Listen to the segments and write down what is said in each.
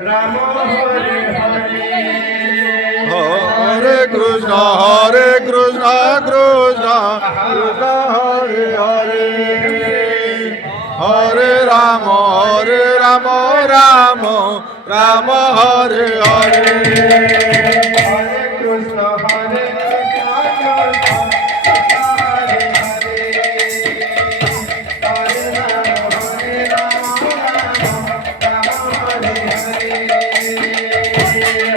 Ram Hare Hare Hare Krishna Krishna Krishna Hare Hare Hare Ram Ram Ram Hare Hare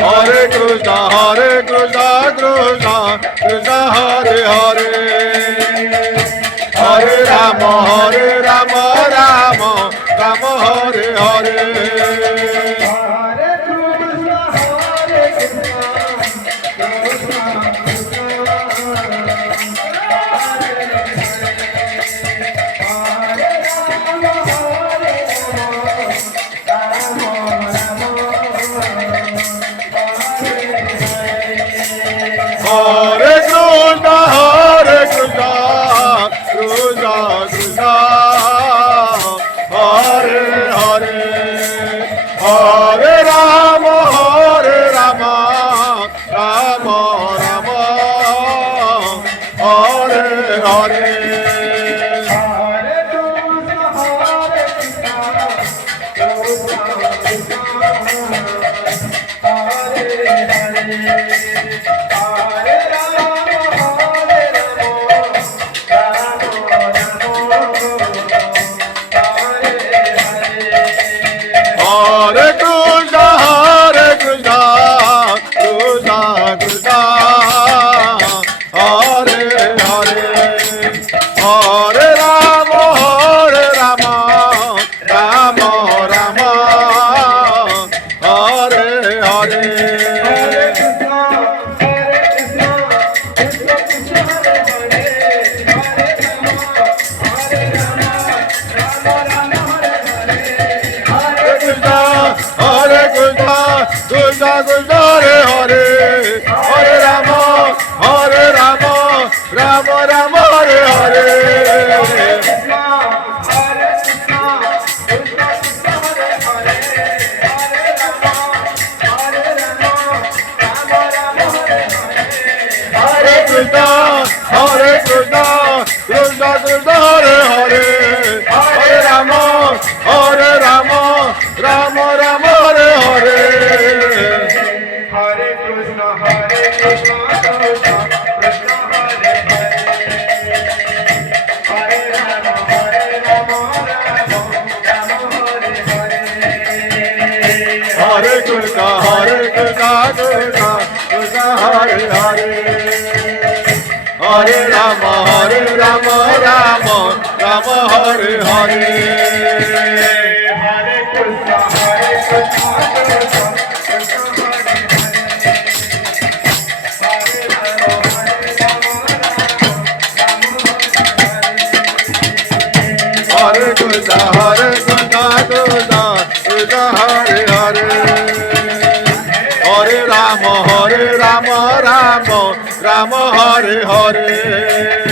Hare Krishna Hare Krishna Krishna Krishna Hare Hare Hare Ram Ram Ram Hare Hare Hare Krishna Hare Krishna Hare Krishna Krishna Krishna Hare Hare Hare Ram Ram Ram Hare Hare Hare Krishna Hare Krishna Hare Hare Hare Ram Ram Hare Krishna Krishna Krishna Hare Hare Hare Ram Ram Ram Hare Hare Hare Krishna Krishna Krishna Hare Hare Hare Ram Ram Ram Hare Hare Hare Krishna Krishna Krishna Hare Hare Hare Ram Ram Ram Hare Hare Hare Krishna Krishna Krishna Hare Hare Hare Ram Ram Hare Hare Hare Krishna Krishna Krishna Hare Hare Hare Ram Ram Ram Hare Hare Hare Krishna Krishna Krishna Hare Krishna Krishna Krishna Hare Hare Hare Ram Ram Ram Hare Hare